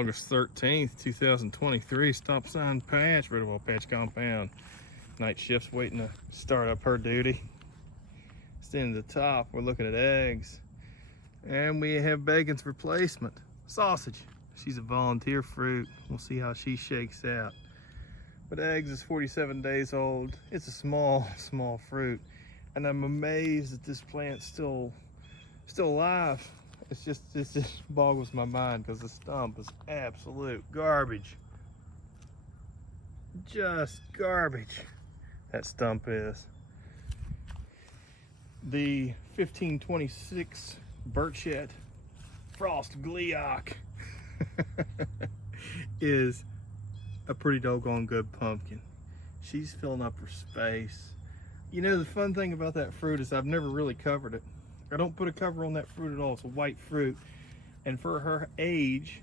August 13th, 2023. Stop sign patch, Red Wall Patch Compound. Night shift's waiting to start up her duty. Standing at the top, we're looking at eggs. And we have bacon's replacement, sausage. She's a volunteer fruit. We'll see how she shakes out. But eggs is 47 days old. It's a small fruit. And I'm amazed that this plant's still alive. It just boggles my mind because the stump is absolute garbage. Just garbage, that stump is. The 1526 Burchett Frost Gliok is a pretty doggone good pumpkin. She's filling up her space. You know, the fun thing about that fruit is I've never really covered it. I don't put a cover on that fruit at all. It's a white fruit. And for her age,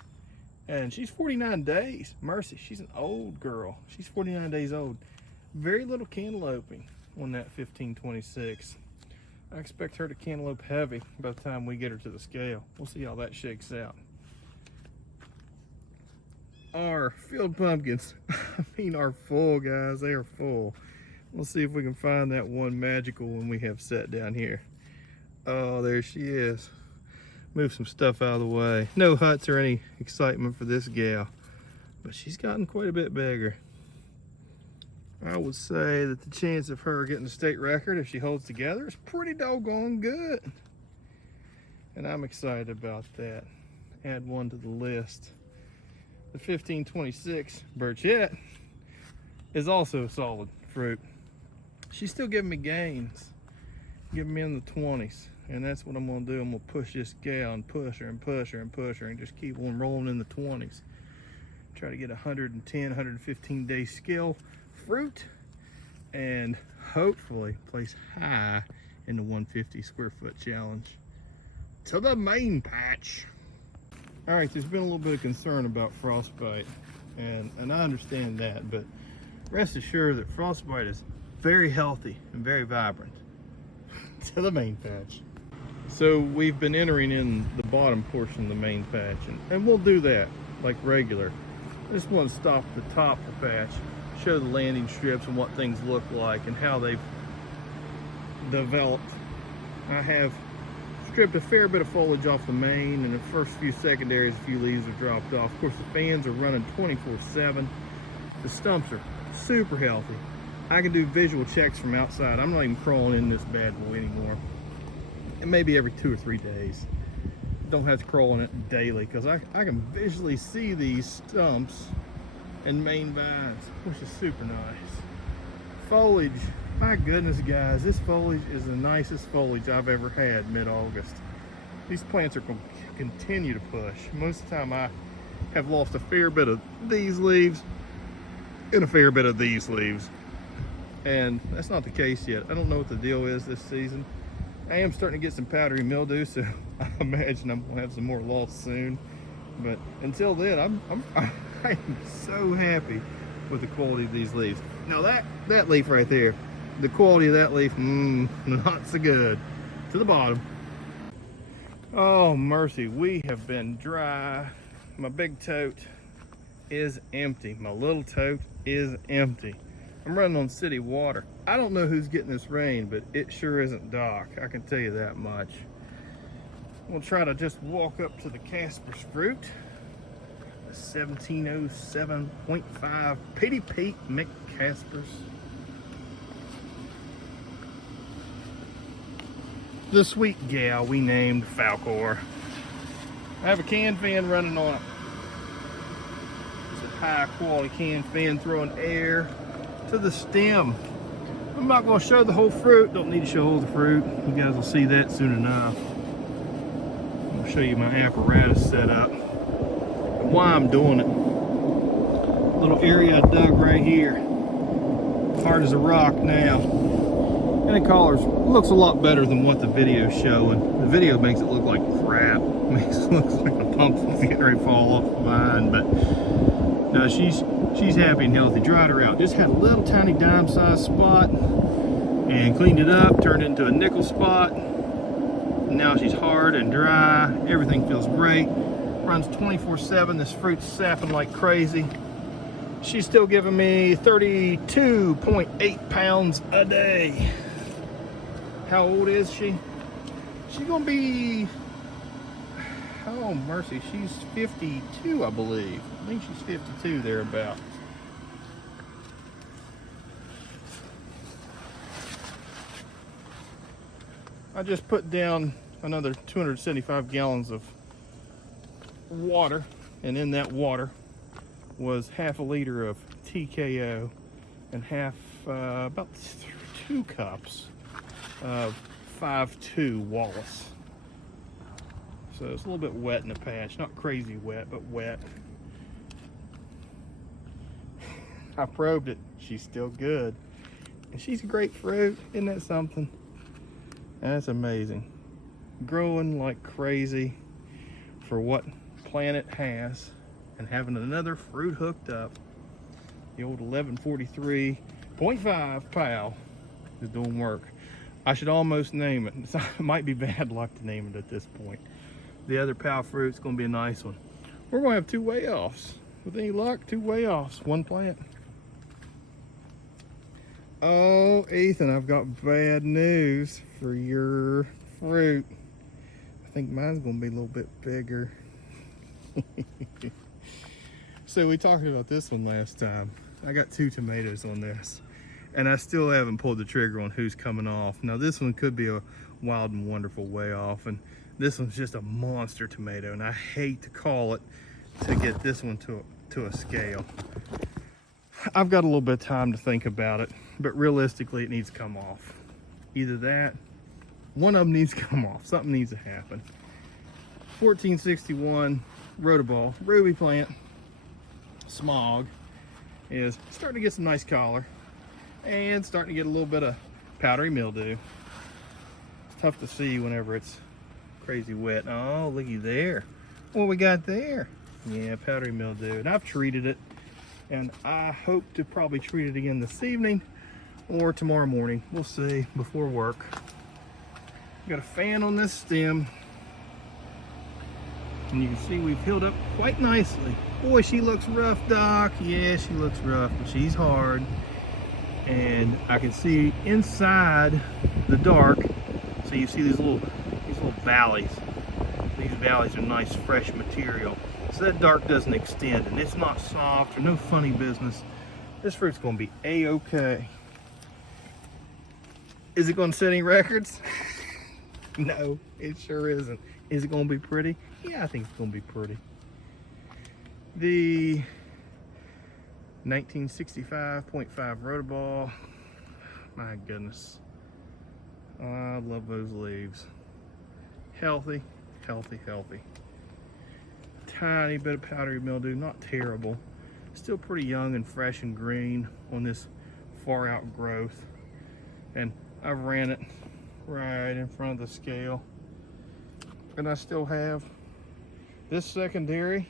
and she's 49 days. Mercy, she's an old girl. She's 49 days old. Very little cantalouping on that 1526. I expect her to cantaloupe heavy by the time we get her to the scale. We'll see how that shakes out. Our field pumpkins, are full, guys. They are full. We'll see if we can find that one magical one we have set down here. Oh, there she is. Move some stuff out of the way. No huts or any excitement for this gal, but she's gotten quite a bit bigger. I would say that the chance of her getting the state record, if she holds together, is pretty doggone good. And I'm excited about that. Add one to the list. The 1526 Burchett is also a solid fruit. She's still giving me gains, giving me in the 20s. And that's what I'm gonna do. I'm gonna push this gal and push her and push her and push her and just keep on rolling in the 20s. Try to get 110, 115 day scale fruit and hopefully place high in the 150 square foot challenge. To the main patch. All right, there's been a little bit of concern about frostbite and I understand that, but rest assured that frostbite is very healthy and very vibrant. To the main patch. So we've been entering in the bottom portion of the main patch, and we'll do that like regular. I just want to stop at the top of the patch, show the landing strips and what things look like and how they've developed. I have stripped a fair bit of foliage off the main, and the first few secondaries, a few leaves are dropped off. Of course, the fans are running 24/7. The stumps are super healthy. I can do visual checks from outside. I'm not even crawling in this bad boy anymore. And maybe every 2 or 3 days. Don't have to crawl in it daily because I can visually see these stumps and main vines, which is super nice. Foliage, my goodness guys, this foliage is the nicest foliage I've ever had mid-August. These plants are going to continue to push. Most of the time I have lost a fair bit of these leaves and a fair bit of these leaves. And that's not the case yet. I don't know what the deal is this season. I am starting to get some powdery mildew, so I imagine I'm gonna have some more loss soon. But until then, I'm so happy with the quality of these leaves. Now that leaf right there, the quality of that leaf, not so good. To the bottom. Oh mercy, we have been dry. My big tote is empty. My little tote is empty. I'm running on city water. I don't know who's getting this rain, but it sure isn't Doc. I can tell you that much. We'll try to just walk up to the Casper's fruit. The 1707.5 Petey Pete McCaspers. The sweet gal we named Falcor. I have a can fan running on it. It's a high quality can fan throwing air to the stem. I'm not going to show the whole fruit. Don't need to show all the fruit. You guys will see that soon enough. I'll show you my apparatus setup and why I'm doing it. Little area I dug right here. Hard as a rock now. And the colors looks a lot better than what the video's showing. The video makes it look like crap. It makes it look like the pumpkin's getting ready to fall off the vine, but no, she's happy and healthy. Dried her out. Just had a little tiny dime-sized spot and cleaned it up, turned it into a nickel spot. Now she's hard and dry. Everything feels great. runs 24/7. This fruit's sapping like crazy. She's still giving me 32.8 pounds a day. How old is she? She's gonna be, oh mercy, she's 52, I believe. I think she's 52 thereabouts. I just put down another 275 gallons of water, and in that water was half a liter of TKO and about 2 cups of 5.2 Wallace. So it's a little bit wet in the patch, not crazy wet, but wet. I probed it, she's still good. And she's a grapefruit, isn't that something? That's amazing. Growing like crazy for what plant it has, and having another fruit hooked up. The old 1143.5 PAL is doing work. I should almost name it. It might be bad luck to name it at this point. The other PAL fruit's gonna be a nice one. We're gonna have 2 weigh-offs. With any luck, 2 weigh-offs, 1 plant. Oh, Ethan, I've got bad news for your fruit. I think mine's gonna be a little bit bigger. So we talked about this one last time. I got 2 tomatoes on this, and I still haven't pulled the trigger on who's coming off. Now this one could be a wild and wonderful way off, and this one's just a monster tomato, and I hate to call it to get this one to a scale. I've got a little bit of time to think about it, but realistically it needs to come off. Either that, one of them needs to come off. Something needs to happen. 1461 Rotoball Ruby plant smog is starting to get some nice color and starting to get a little bit of powdery mildew. It's tough to see whenever it's crazy wet. Oh, looky there. What we got there? Yeah, powdery mildew. And I've treated it, and I hope to probably treat it again this evening or tomorrow morning. We'll see before work. Got a fan on this stem, and you can see we've healed up quite nicely. Boy, she looks rough, Doc. Yeah, she looks rough, but she's hard. And I can see inside the dark, so you see these little valleys. These valleys are nice, fresh material. So that dark doesn't extend, and it's not soft or no funny business. This fruit's gonna be A-okay. Is it gonna set any records? No, it sure isn't. Is it gonna be pretty? Yeah, I think it's gonna be pretty. The 1965.5 Rotoball, my goodness. I love those leaves. Healthy, healthy, healthy. Tiny bit of powdery mildew, not terrible. Still pretty young and fresh and green on this far out growth. And I've ran it right in front of the scale. And I still have this secondary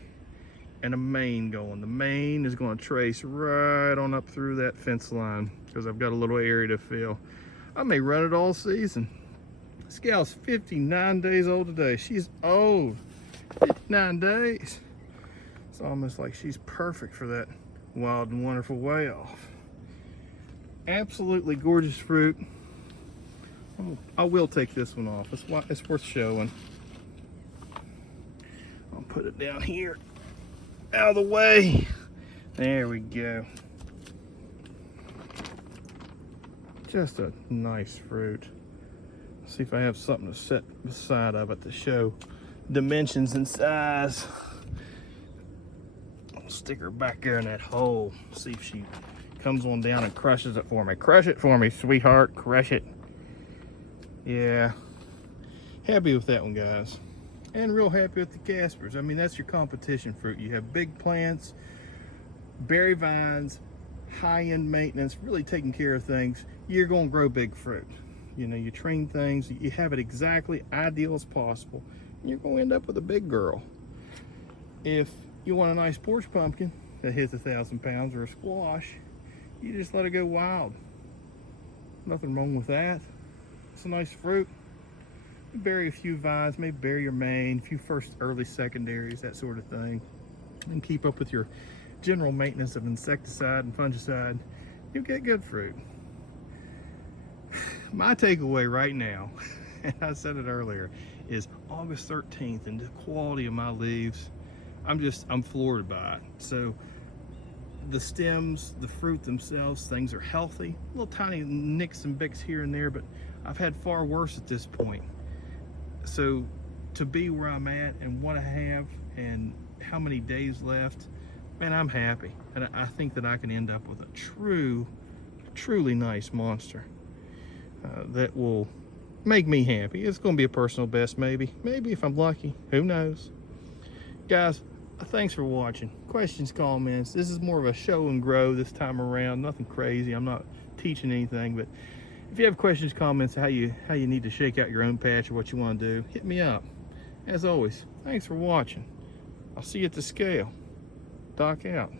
and a main going. The main is going to trace right on up through that fence line because I've got a little area to fill. I may run it all season. This gal's 59 days old today. She's old. 59 days. It's almost like she's perfect for that wild and wonderful way off. Absolutely gorgeous fruit. I will take this one off. It's worth showing. I'll put it down here, out of the way. There we go. Just a nice fruit. See if I have something to set beside of it to show dimensions and size. I'll stick her back there in that hole. See if she comes on down and crushes it for me. Crush it for me, sweetheart. Crush it. Yeah. Happy with that one, guys. And real happy with the Caspers. I mean, that's your competition fruit. You have big plants, berry vines, high-end maintenance, really taking care of things. You're going to grow big fruit. You know, you train things, you have it exactly ideal as possible, and you're going to end up with a big girl. If you want a nice porch pumpkin that hits 1,000 pounds or a squash, you just let it go wild. Nothing wrong with that. It's a nice fruit. bury a few vines, maybe bury your main, a few first early secondaries, that sort of thing, and keep up with your general maintenance of insecticide and fungicide, you'll get good fruit. My takeaway right now, and I said it earlier, is August 13th and the quality of my leaves, I'm floored by it. So the stems, the fruit themselves, things are healthy. Little tiny nicks and bicks here and there, but I've had far worse at this point. So to be where I'm at and what I have and how many days left, man, I'm happy. And I think that I can end up with a truly nice monster that will make me happy. It's going to be a personal best, maybe if I'm lucky, who knows. Guys, thanks for watching. Questions, comments. This is more of a show and grow this time around. Nothing crazy. I'm not teaching anything, but if you have questions, comments, how you need to shake out your own patch or what you want to do, hit me up. As always, thanks for watching. I'll see you at the scale. Doc out.